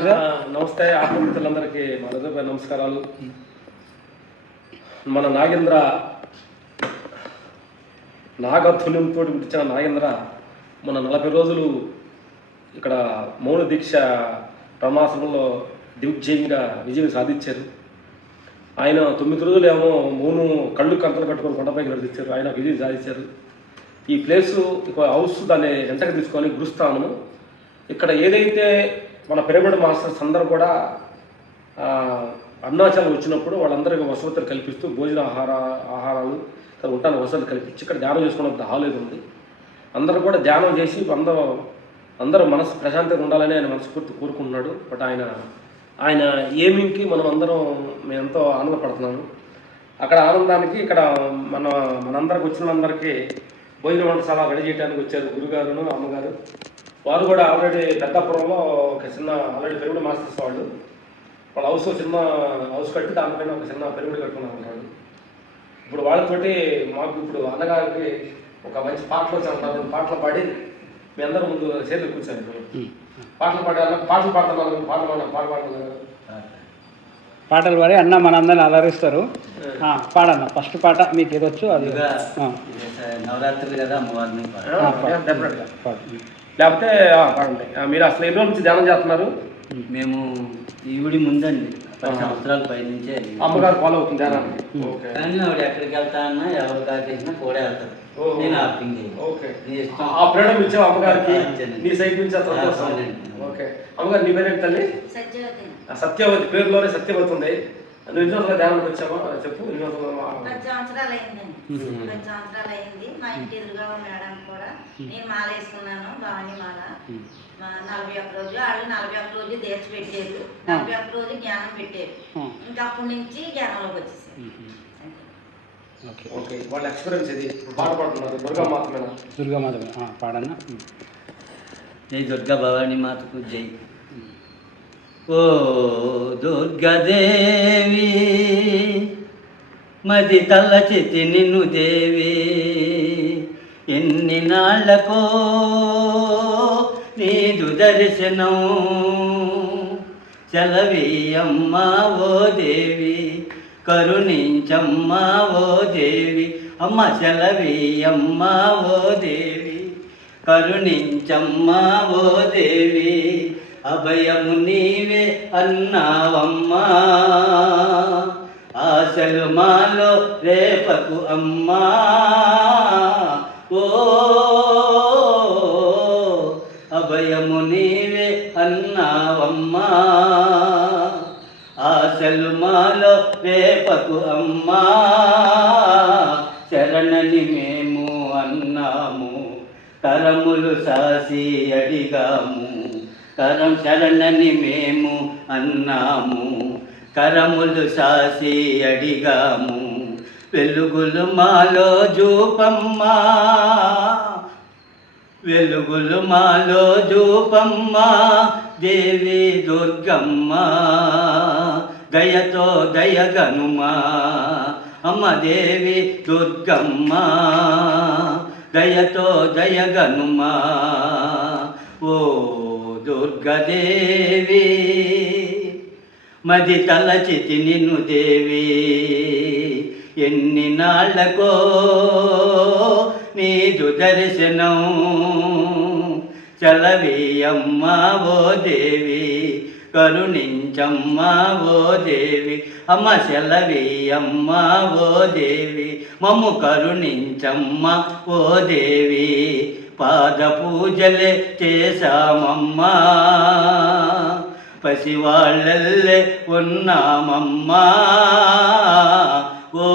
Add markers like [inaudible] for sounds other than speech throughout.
నమస్తే ఆత్మ మన మా నమస్కారాలు. మన నాగేంద్ర నాగతుల్యంతో పుట్టిన నాగేంద్ర మన నలభై రోజులు ఇక్కడ మౌన దీక్ష ప్రమాసంలో దిగ్జయంగా విజయం సాధించారు. ఆయన తొమ్మిది రోజులు ఏమో మౌను కళ్ళు కంతలు కట్టుకొని కొండపైకి నడిపించారు. ఆయన విజయం సాధించారు. ఈ ప్లేసు ఇక హౌస్ దాన్ని ఎంతగా తీసుకొని గురుస్థానము. ఇక్కడ ఏదైతే మన పిరమిడ్ మాస్టర్స్ అందరూ కూడా ఆ, అరుణాచలం వచ్చినప్పుడు వాళ్ళందరికీ వసతులు కల్పిస్తూ భోజన ఆహార ఆహారాలు ఇక్కడ ఉంటాను వసతులు కల్పించి ఇక్కడ ధ్యానం చేసుకున్న హాలేదు ఉంది? అందరూ కూడా ధ్యానం చేసి అందరూ అందరూ మనసు ప్రశాంతంగా ఉండాలని ఆయన మనస్ఫూర్తి కోరుకుంటున్నాడు. బట్ ఆయన ఆయన ఏమింగ్కి మనం అందరం మేము ఎంతో ఆనందపడుతున్నాము. అక్కడ ఆనందానికి ఇక్కడ మన మనందరికి వచ్చిన భోజనం భోజన వంటశాల రెడీ చేయడానికి వచ్చారు గురుగారును అమ్మగారు. వారు కూడా ఆల్రెడీ పెద్దాపురంలో ఒక చిన్న ఆల్రెడీ పెరుగుడు మాస్టర్స్ వాళ్ళు. వాళ్ళ హౌస్ చిన్న హౌస్ కట్టి దానిపైన ఒక చిన్న పెరుగుడు కట్టుకున్నారు అన్నాడు ఇప్పుడు వాళ్ళతోటి మాకు ఇప్పుడు అన్నగారికి ఒక మంచి పాటలు వచ్చి పాటలు పాడి మీ అందరూ ముందు చేతులు కూర్చోండి ఇప్పుడు. పాటలు పాడే వాళ్ళకి పాటలు పాడుతున్నారు పాటలు పాడ పాట పాడుతున్నారు పాటలు పాడి అన్న మనందరిని అలరిస్తారు ఆ, పాడన్న. ఫస్ట్ పాట మీకు ఏదొచ్చు అది. నవరాత్రులు కదా అమ్మవారిని పాడు. లేకపోతే పాడండి మీరు అసలు ఎన్ని రోజుల నుంచి ధ్యానం చేస్తున్నారు? మేము ఈవిడి ముందండి. పది సంవత్సరాల పై నుంచే అమ్మగారు ఫాలో అవుతుంది ధ్యానాన్ని ఓకే. కానీ ఆవిడ ఎక్కడికి వెళ్తానన్నా ఎవరు కాకేసినా కూడా వెళ్తారు. నేను ఆపింగ్. ఓకే. నీ ఇష్టం. ఆ ఫ్రీడమ్ ఇచ్చావు అమ్మగారికి. నీ సైడ్ నుంచి అతను ఆ, కోసం. అవునండి. ఓకే. అమ్మగారు నీ పేరేంటి తల్లి? సత్యవతి. పేరులోనే సత్యవతి ఉంది. నువ్వు ఎన్ని రోజులుగా ధ్యానానికి వచ్చావా? ఆ, చెప్పు ఎన్ని రోజులు పది సంవత్సరాలు అయిందండి. పది సంవత్సరాలు అయింది. మా ఇంటి ఎదురుగా మేడం కూడా నేను మాల వేసుకున్నాను భవాని మాల. నలభై ఒక్క రోజు వాళ్ళు నలభై ఒక్క రోజు దీక్ష పెట్టారు. నలభై ఒక్క రోజు జ్ఞానం పెట్టారు. ఇంకా అప్పటి నుంచి జ్ఞానంలోకి వచ్చేసారు. Um, okay. ఓకే వాళ్ళ ఎక్స్పీరియన్స్ ఇది పాట పాడుతున్నారు దుర్గా మాత్రమే దుర్గామాత ఆ, పాడన్న. జై దుర్గా భవాని మాతకు జై. ఓ దుర్గదేవి మది తలచితి నిన్ను దేవి. ఎన్ని నాళ్ళకో నీదు దర్శనం చలవీయమ్మా ఓ దేవి కరుణించమ్మా ఓ దేవి. అమ్మ చలవీయమ్మా ఓ దేవి కరుణించమ్మా ఓ దేవి. అభయము నీవే అన్నావమ్మా. ఆశలు మాలో రేపకు అమ్మా. ఓ అభయము నీవే అన్నావమ్మా. ఆశలు మాలో రేపకు అమ్మా. శరణని మేము అన్నాము. తరములు సాసి అడిగాము. కరం శరణని మేము అన్నాము. కరములు సాసి అడిగాము. వెలుగులు మాలో జూపమ్మా. వెలుగులు మాలో జూపమ్మా. దేవి దుర్గమ్మ. దయతో దయగనుమా. అమ్మ దేవి దుర్గమ్మ. దయతో దయగనుమా. ఓ దుర్గదేవి మది తలచితి నిన్ను దేవి. ఎన్ని నాళ్ళకో నీదు దర్శనం చలవీయమ్మా ఓ దేవి కరుణించమ్మా ఓ దేవి. అమ్మ సెలవీయమ్మా ఓ దేవి మమ్ము కరుణించమ్మ ఓ దేవి. పాద పూజలే చేశామమ్మా. పసివాళ్ళల్లే ఉన్నామమ్మా. ఓ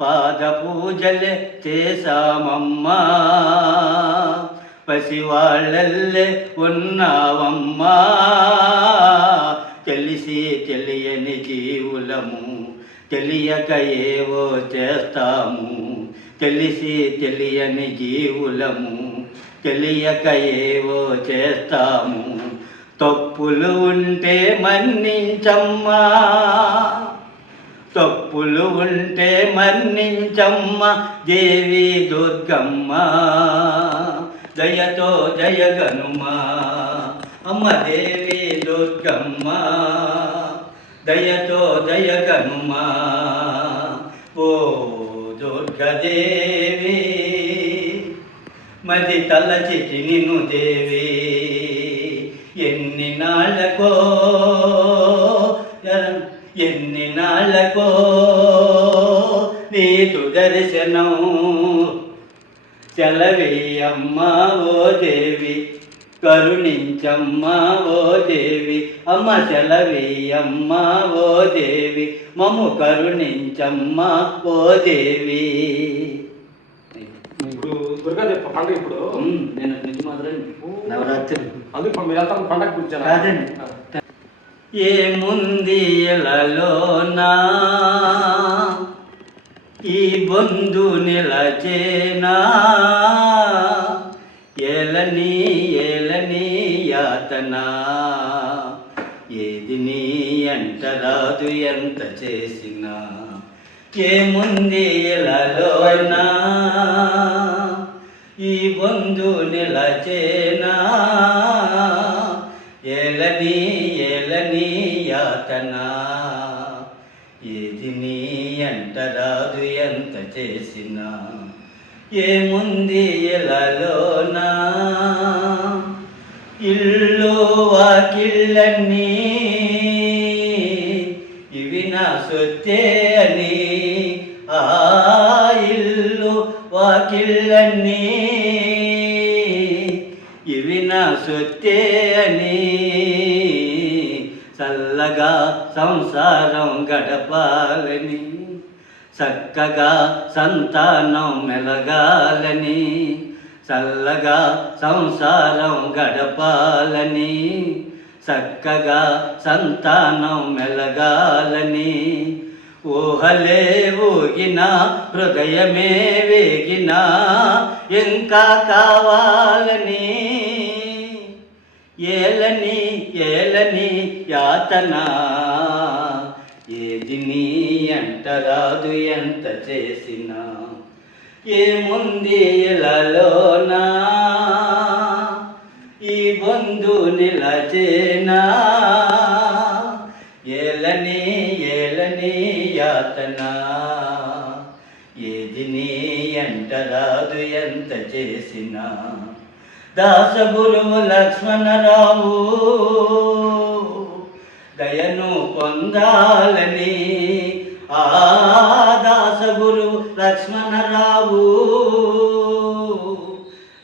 పాద పూజలే చేశామమ్మా. పసివాళ్ళల్లే ఉన్నావమ్మా తెలిసి తెలియని జీవులము తెలియక ఏవో చేస్తాము. తెలిసి తెలియని జీవులము తెలియక ఏవో చేస్తాము. తప్పులు ఉంటే మన్నించమ్మా. తప్పులు ఉంటే మన్నించమ్మ దేవి దుర్గమ్మ. దయతో జయగనుమా. అమ్మ దేవి దుర్గమ్మ. దయతో దయగనుమా ఓ దుర్గదేవి మది తలచిటి నిన్ను దేవి. ఎన్ని నాళ్ళకో ఎన్ని నాళ్ళకో నీదు దర్శనం చలవేయమ్మా ఓ దేవి కరుణించమ్మా ఓ దేవి. అమ్మ చలవేయమ్మా ఓ దేవి మమ్ము కరుణించమ్మా ఓ దేవి. ఇప్పుడు దుర్గాదేవి పండుగ ఇప్పుడు. నేను నుంచి మాత్రం నవరాత్రి. అందుకు ఇప్పుడు మీరు వెళ్తాను పండగ కాదండి. ఏముంది ఎలలోనా ఈ బొందు నిలచేనా? ఏలని ఏలని యాతన? నీ నీ అంటరాదు ఎంత చేసినా? ఏముంది ఎలలోనా ఈ బంధు నిలచేనా ఎలని ఎలని యాతనా? ఏది నీ అంట రాదు ఎంత చేసినా? ఏముంది ఎలలోనా ఇల్లు వాకిళ్ళన్నీ సొత్తే అని ఆ ఇల్లు వాకిళ్ళన్నీ. ఇవి నా సొత్తే అని చల్లగా సంసారం గడపాలని చక్కగా సంతానం మెలగాలని చల్లగా సంసారం గడపాలని చక్కగా సంతానం మెలగాలని. ఊహలే ఊగిన హృదయమే వేగిన ఇంకా కావాలని ఏలని ఏలని యాతన? ఏది నీ అంటరాదు ఎంత చేసినా? ఏముంది ఇలాలోనా? ఈ బంధు నిలచేనా? ఏలని ఏలని యాతన ఏది నీ అంటరాదు ఎంత చేసినా? దాసగురువు లక్ష్మణరావు దయను పొందాలని ఆ దాసగురు లక్ష్మణరావు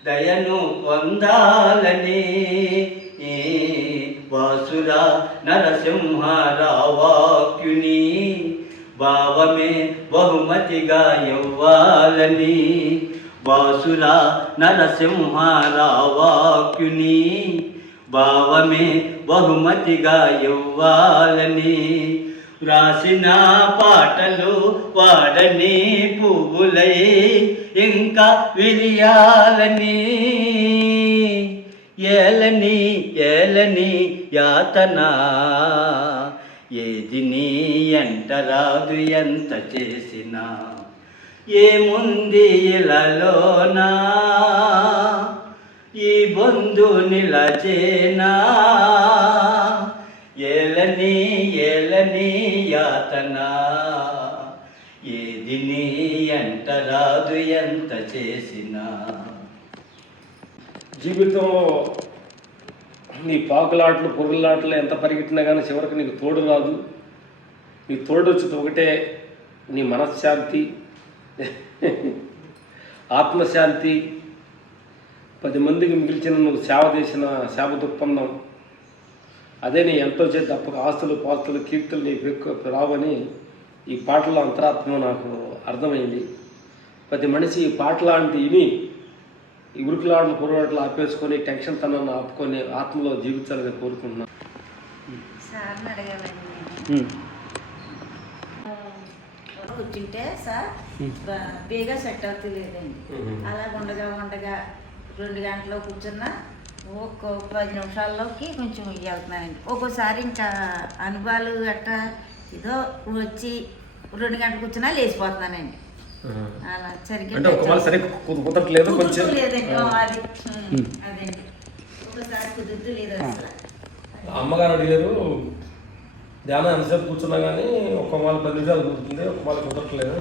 దయను పొందాలని బహుమతిగా ఇవ్వాలని వాసుల నరసింహారావాక్యుని భావమే బహుమతిగా ఇవ్వాలని రాసిన పాటలు వాడని పువ్వులై ఇంకా విరియాలని ఏలని ఏలని యాతనా ఏది నీ ఎంటరాదు ఎంత చేసినా? ఏముంది ఇలాలోనా? ఈ బొందు నిలచేనా? ఏలని ఏలని యాతన? ఏది నీ ఎంటరాదు ఎంత చేసినా? జీవితంలో నీ పాకులాట్లు పొరుగులాట్లు ఎంత పరిగెట్టినా కానీ చివరికి నీకు తోడు రాదు. నీ తోడు వచ్చేది ఒకటే నీ మనశ్శాంతి. ఆత్మశాంతి. పది మందికి మిగిల్చిన నువ్వు సేవ చేసిన సేవ దృక్పందం అదే నీ ఎంతో చేతి తప్పక ఆస్తులు పాస్తులు కీర్తులు నీకు ఎక్కువ రావని ఈ పాటలో అంతరాత్మ నాకు అర్థమైంది. ప్రతి మనిషి ఈ పాటలాంటి ఇని ఈ ఉరుకులాటలు పొరపాట్లు ఆపేసుకొని టెన్షన్ తనను ఆపుకొని ఆత్మలో జీవించాలని కోరుకుంటున్నాను. కూర్చుంటే సార్ బేగా సెట్ అవుతలేదండి అలా ఉండగా ఉండగా రెండు గంటలు కూర్చున్నా ఒక్క పది నిమిషాల్లోకి కొంచెం వెళ్తున్నానండి ఒక్కోసారి ఇంకా అనుభవాలు గట్టా ఏదో వచ్చి రెండు గంటలు కూర్చున్నా లేచిపోతున్నానండి. అలా సరిగ్గా అంటే ఒక మళ్ళీ సరే కుదరట్లేదు కొంచెం అమ్మగారు అడిగారు ధ్యానం ఎంతసేపు కూర్చున్నా కానీ ఒక్క వాళ్ళ పది నిమిషాలు కూర్చుంది ఒక్క వాళ్ళకి కుదరట్లేదు.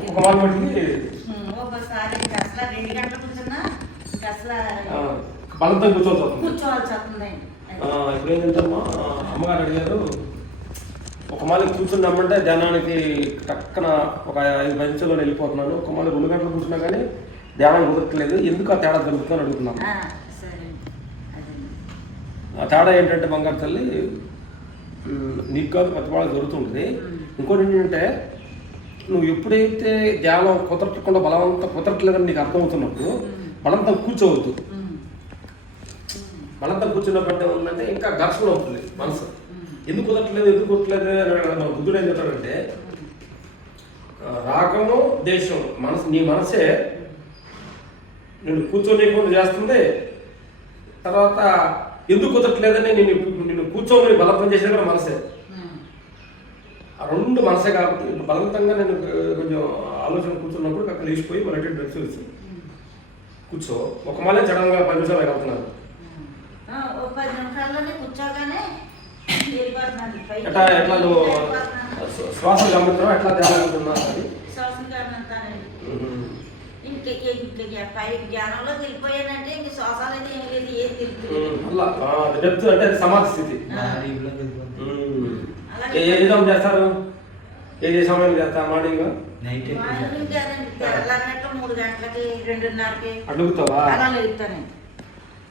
ఒక రెండు గంటలు కూర్చున్నా ఇంకా అసలు ఆ, బలంతో కూర్చోవలసి వస్తుంది. కూర్చోవాల్సి వస్తుందండి ఆ, ఇప్పుడు ఏంటంటమ్మా అమ్మగారు అడిగారు ఒక మాలి కూర్చున్నామంటే ధ్యానానికి టక్కన ఒక ఐదు నిమిషాల్లో వెళ్ళిపోతున్నాను. ఒక మాలి రెండు గంటలు కూర్చున్నా కానీ ధ్యానం కుదరట్లేదు. ఎందుకు ఆ తేడా జరుగుతుందని అడుగుతున్నాను. ఆ, తేడా ఏంటంటే బంగారు తల్లి నీకు కాదు పెద్ద వాళ్ళకి జరుగుతుంటుంది. ఇంకోటి ఏంటంటే నువ్వు ఎప్పుడైతే ధ్యానం కుదరకుండా బలవంతం కుదరట్లేదని నీకు అర్థమవుతున్నప్పుడు బలంతం కూర్చోవద్దు. బలంతం కూర్చున్నప్పుడు ఏముందంటే ఇంకా ఘర్షణ అవుతుంది మనసు. ఎందుకు కుదరట్లేదు ఎందుకు కుదరట్లేదు అని. మన బుద్ధుడు ఏం చెప్తాడంటే రాగము దేశం మనసు నీ మనసే నేను కూర్చోలేకుండా చేస్తుంది. తర్వాత ఎందుకు కుదరట్లేదని నేను నిన్ను కూర్చోమని బలవంతం చేసేది కూడా మనసే. ఆ రెండు మనసే కాబట్టి బలవంతంగా నేను కొంచెం ఆలోచన కూర్చున్నప్పుడు అక్కడ లేచిపోయి డ్రెస్ వేసి కూర్చో. ఒక మళ్ళీ సడన్గా పది నిమిషాలు పది నిమిషాల్లోనే కూర్చోగానే. ఎట్లా ఎట్లా నువ్వు శ్వాస గమనిస్తున్నావు ఎట్లా ధ్యానం అది? గమనిస్తానండి. ఇంక ఇంక పై జ్ఞానంలోకి వెళ్ళిపోయానంటే ఇంక ఏం లేదు ఏం తెలుస్తుంది మళ్ళా డెప్త్ అంటే సమాధి స్థితి. ఏ విధంగా చేస్తారు? ఏ ఏ సమయం చేస్తారు మార్నింగ్? నైట్ మార్నింగ్ మూడు గంటలకి రెండున్నరకి అడుగుతావా? అలా లేపుతానండి.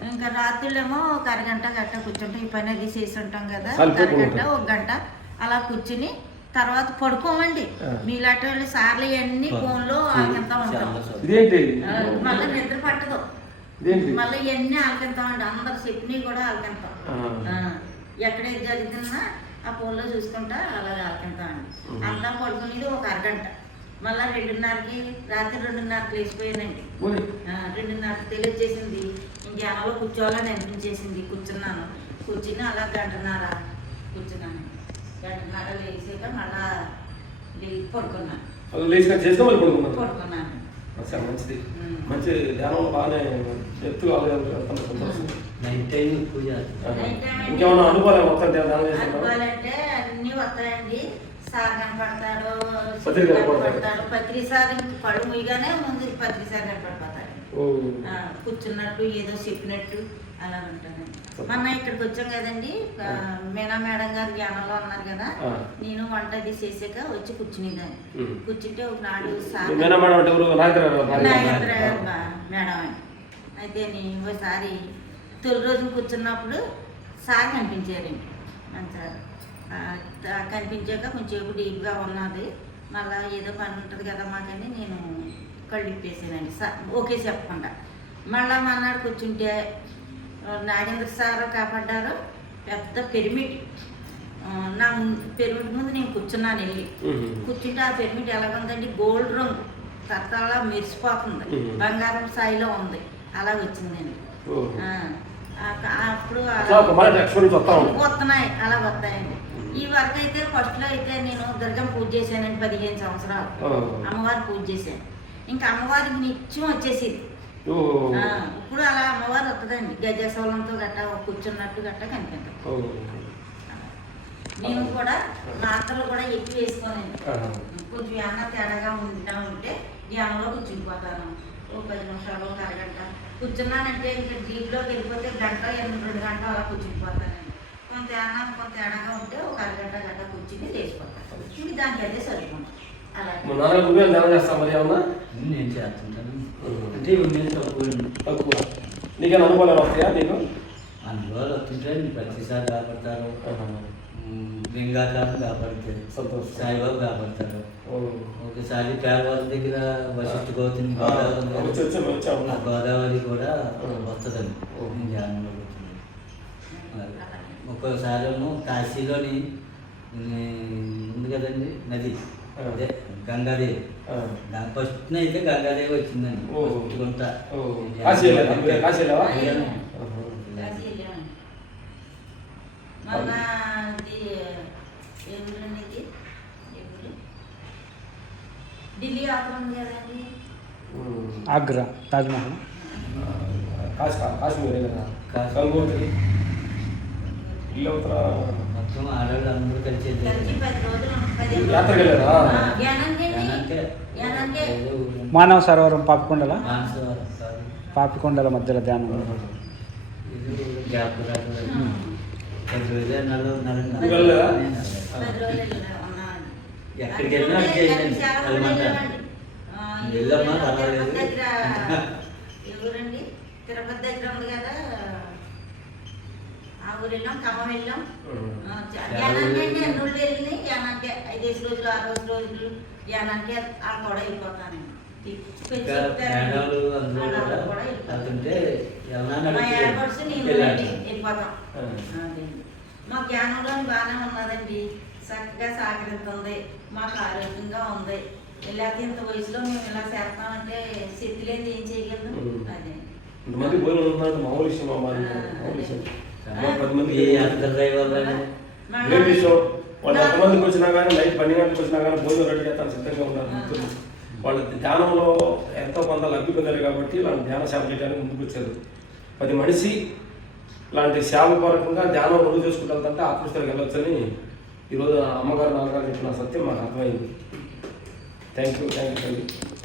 ఇంకా రాత్రులేమో ఒక అరగంట గంట కూర్చుంటాం. ఈ పని అది చేసి ఉంటాం కదా ఒక అరగంట ఒక గంట అలా కూర్చుని తర్వాత పడుకోమండి. మీలాంటి వాళ్ళు సార్లు ఇవన్నీ ఫోన్లో ఆగితా ఉంటాం. ఇదేంటి ఆ, మళ్ళీ నిద్ర పట్టదు. మళ్ళీ ఇవన్నీ ఆలకింతామండి అందరు చెప్పినవి కూడా ఆలకింతాం ఆ. ఆ, ఎక్కడేది జరుగుతున్నా ఆ ఫోన్లో చూసుకుంటా అలాగే ఆలకింతామండి అంతా పడుకునేది ఒక అరగంట. మళ్ళీ రెండున్నరకి రాత్రి రెండున్నరకి లేచిపోయానండి. రెండున్నరకి తెలియజేసింది ఇంకేమో కూర్చోవాలని అనిపించేసింది కూర్చున్నాను. కూర్చుని అలా గంటన్నర కూర్చున్నాను. గంటన్నర లేచాక మళ్ళా పడుకున్నాను చేసిన పడుకున్నారు పడుకున్నాను. సరే మంచిది. మంచి ధ్యానంలో బాగానే ఎత్తు నైట్ టైం. ఇంకేమన్నా అనుభవాలు మొత్తం ధ్యానం అన్ని వస్తాయండి. సార్ కనపడతాడు పత్రి కనపడతాడు. కనపడతాడు. పత్రి సార్ కళ్ళు ముయ్యగానే ముందు పత్రి సార్ ఆ, కూర్చున్నట్టు ఏదో చెప్పినట్టు అలా ఉంటానండి మొన్న ఇక్కడికి వచ్చాం కదండి మీనా మేడం గారు జ్ఞానంలో ఉన్నారు కదా. నేను వంట అది చేసాక వచ్చి కూర్చునేదాన్ని. కూర్చుంటే. నాగేంద్ర గారు బా- మేడం అయితే ఒకసారి తొలి రోజు కూర్చున్నప్పుడు సార్ కనిపించారండి. మంచి కనిపించాక కొంచెం డీప్గా ఉన్నది. మళ్ళీ ఏదో పని ఉంటుంది కదా మాకని నేను కళ్ళు ఇప్పేసానండి సార్. ఓకే చెప్పకుండా. మళ్ళా మన్నాడు కూర్చుంటే నాగేంద్ర సార్ కాపాడ్డారు. పెద్ద పిరమిడ్. ఆ, నా పిరమిడ్ ముందు నేను కూర్చున్నాను వెళ్ళి. కూర్చుంటే ఆ పిరమిడ్ ఎలాగుందండి గోల్డ్ రంగు. తత్తలా మెరిసిపోతుంది. బంగారం స్థాయిలో ఉంది. అలా వచ్చిందండి. అప్పుడు వస్తున్నాయి. అలా వస్తాయండి. ఈ వరకు అయితే ఫస్ట్లో అయితే నేను దుర్గం పూజ చేశానండి పదిహేను సంవత్సరాలు. అమ్మవారి పూజ చేశాను ఇంకా అమ్మవారికి నిత్యం వచ్చేసింది. ఇప్పుడు అలా అమ్మవారు వస్తుందండి గజశూలంతో గట్ట కూర్చున్నట్టు గట్ట కనిపిస్తుంది. ఓ. నేను కూడా మాత్రలు కూడా ఎక్కువ వేసుకోనండి. కొంచెం ఏమన్నా తేడాగా ఉంటా ఉంటే ధ్యానంలో కూర్చునిపోతాను ఒక పది నిమిషాలు ఒక అరగంట. కూర్చున్నానంటే ఇంకా డీప్లోకి వెళ్ళిపోతే గంట ఎనిమిది రెండు గంటలు అలా కూర్చునిపోతానండి కొంత ఏమన్నా కొంత తేడాగా ఉంటే ఒక అరగంట గంట కూర్చుని లేచిపోతాను. ఇంక దానికి అదే సరిపోతుంది మా నాన్న ధ్యానం చేస్తావు మరి ఏమన్నా? నేను చేస్తుంటాను. అంటే ఇవి నేను తక్కువ తక్కువ. నీకేమైనా అనుభవాలు వస్తాయా నీకు? అనుభవాలు వస్తుంటాయి ప్రతిసారి కాపాడతారు. సంతోషం. సాయిబాబు కాపాడతారు. ఒకసారి పేదవాళ్ళ దగ్గర వశిష్ఠ గౌతమి ఆ, గోదావరి గోదావరి కూడా. వస్తుందండి. ధ్యానంలో. అది. ఒక్కోసారి ఏమో కాశీలోని ఉంది కదండి నది. అదే. గంగాదేవి ఆ. దాని ఫస్ట్ అయితే గంగాదేవి వచ్చిందండి ఓ. ఫస్ట్ గుంట ఓ. కాశీ వెళ్ళావా? నువ్వే కాశీ వెళ్ళావా? వెళ్ళాను. ఆహా. కాశీ వెళ్ళామండి. మొన్న ఇది ఎవరండి ఇది ఎవరు ఢిల్లీ ఆత్మ ఉంది కదండి ఉమ్, ఆగ్రా తాజ్మహల్ కాశీ కాశ్మీర్ కదా కాశ్మీర్. గంగోత్రి ఇల్లు అవుతారా మొత్తం ఆడవాళ్ళు అందరూ కలిసి. మానవ సరోవరం పాపికొండల. పాపికొండల మధ్యలో ధ్యానం. ఎక్కడికి వెళ్ళినా వెళ్ళమ్మా, పర్వాలేదు. [laughs] తిరుపతి దగ్గర ఉంది కదా ఆ ఊరు వెళ్ళాం. ఖమ్మం వెళ్ళాం ఊళ్ళు వెళ్ళి ధ్యానానికి ఐదేసి రోజులు ఆరు రోజు రోజులు. ధ్యానానికి ఆ కూడా వెళ్ళిపోతాను. మా వెళ్ళిపోతాం. జ్ఞానంలో బాగానే ఉన్నదండి. చక్కగా సహకరిస్తుంది మాకు ఆరోగ్యంగా ఉంది. లేకపోతే ఇంత వయసులో మేము ఇలా చేస్తామంటే శక్తి లేని ఏం చేయగలం. అదే. మామూలు విషయం మామూలు విషయం. ఈ అంతర్ డ్రైవర్లు విషయం వాళ్ళు ఎంతమందికి వచ్చినా కానీ నైట్ పన్నెండు గంటలకు వచ్చినా కానీ భోజనం రెడీ చేస్తాను సిద్ధంగా ఉన్నారు మిత్రులు వాళ్ళు ధ్యానంలో ఎంతో కొంత లబ్ధి పొందారు కాబట్టి ఇలాంటి ధ్యాన సేవ చేయడానికి ముందుకు వచ్చారు. పది మనిషి ఇలాంటి సేవపరకంగా ధ్యానం రోజు చేసుకుంటూ వెళ్తుంటే ఆత్మస్థాయికి వెళ్ళొచ్చని ఈరోజు అమ్మగారు నాన్నగారు చెప్పిన సత్యం మాకు అర్థమైంది. Thank you thank you